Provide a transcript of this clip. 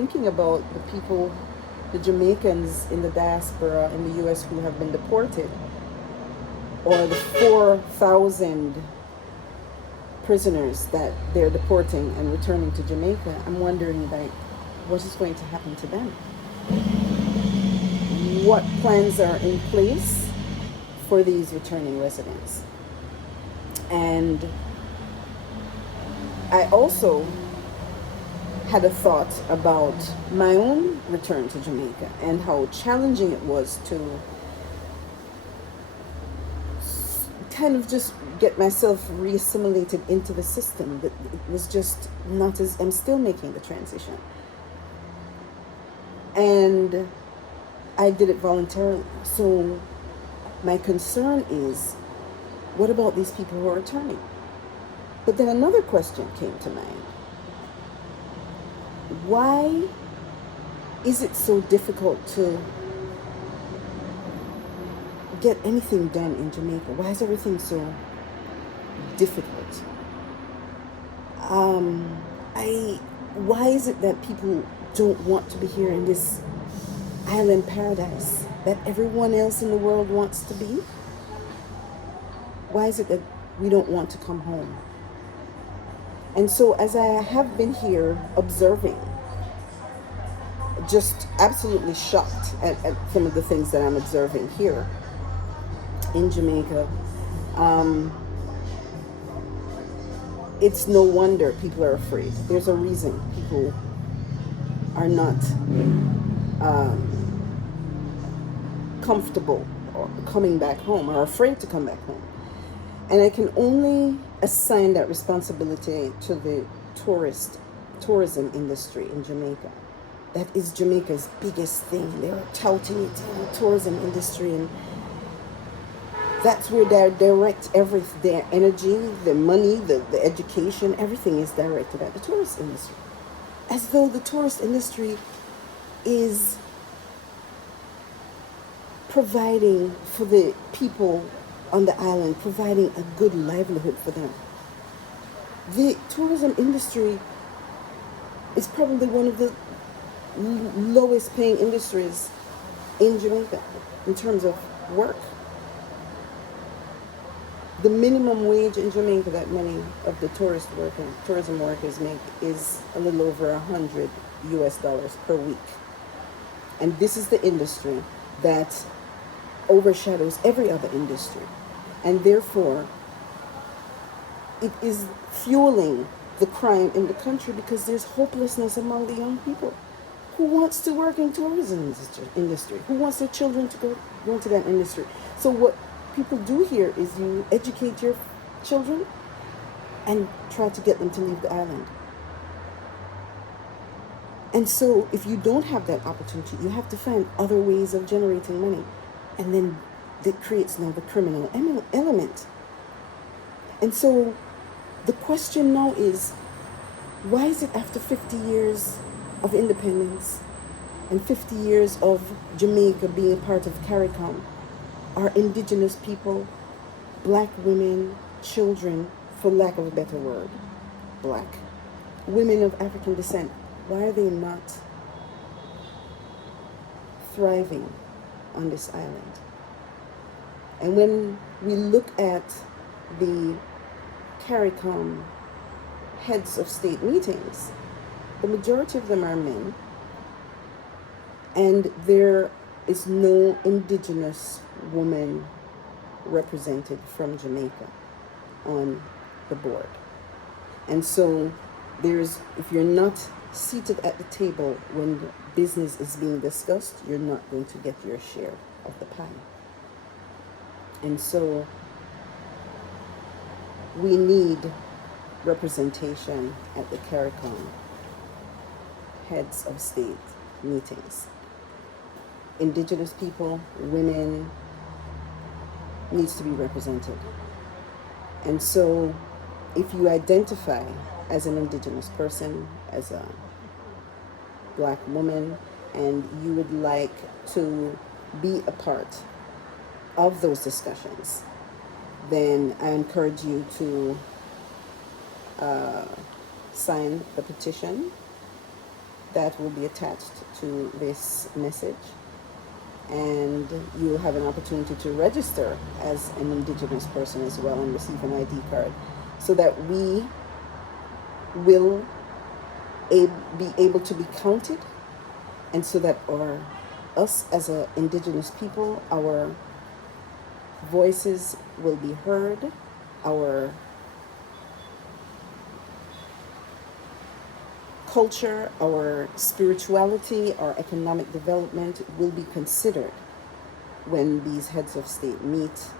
thinking about the people, the Jamaicans in the diaspora in the US who have been deported, or the 4,000 prisoners that they're deporting and returning to Jamaica, I'm wondering, like, what is going to happen to them? What plans are in place for these returning residents? And I also had a thought about my own return to Jamaica and how challenging it was to kind of just get myself reassimilated into the system. That it was just not as, I'm still making the transition. And I did it voluntarily. So my concern is, what about these people who are returning? But then another question came to mind. Why is it so difficult to get anything done in Jamaica? Why is everything so difficult? Why is it that people don't want to be here in this island paradise that everyone else in the world wants to be? Why is it that we don't want to come home? And so as I have been here observing, just absolutely shocked at some of the things that I'm observing here in Jamaica, it's no wonder people are afraid. There's a reason people are not comfortable or coming back home, or afraid to come back home. And I can only assign that responsibility to the tourism industry in Jamaica. That is Jamaica's biggest thing. They are touting it in the tourism industry, and that's where they direct everything, their energy, their money, the education, everything is directed at the tourist industry. As though the tourist industry is providing for the people on the island, providing a good livelihood for them. The tourism industry is probably one of the lowest paying industries in Jamaica in terms of work. The minimum wage in Jamaica that many of the tourism workers make is a little over $100 per week. And this is the industry that overshadows every other industry. And therefore, it is fueling the crime in the country, because there's hopelessness among the young people. Who wants to work in tourism industry? Who wants their children to go into that industry? So what people do here is you educate your children and try to get them to leave the island. And so if you don't have that opportunity, you have to find other ways of generating money. And then that creates now the criminal element. And so the question now is, why is it after 50 years of independence and 50 years of Jamaica being a part of CARICOM, our indigenous people, black women, children, for lack of a better word, black women of African descent, why are they not thriving on this island? And when we look at the CARICOM heads of state meetings, the majority of them are men, and there is no indigenous woman represented from Jamaica on the board. And so if you're not seated at the table when business is being discussed, you're not going to get your share of the pie. And so we need representation at the CARICOM heads of state meetings. Indigenous people, women, needs to be represented. And so if you identify as an indigenous person, as a black woman, and you would like to be a part of those discussions, then I encourage you to sign the petition that will be attached to this message, and you'll have an opportunity to register as an Indigenous person as well and receive an ID card, so that we will be able to be counted, and so that us as a Indigenous people, our voices will be heard, our culture, our spirituality, our economic development will be considered when these heads of state meet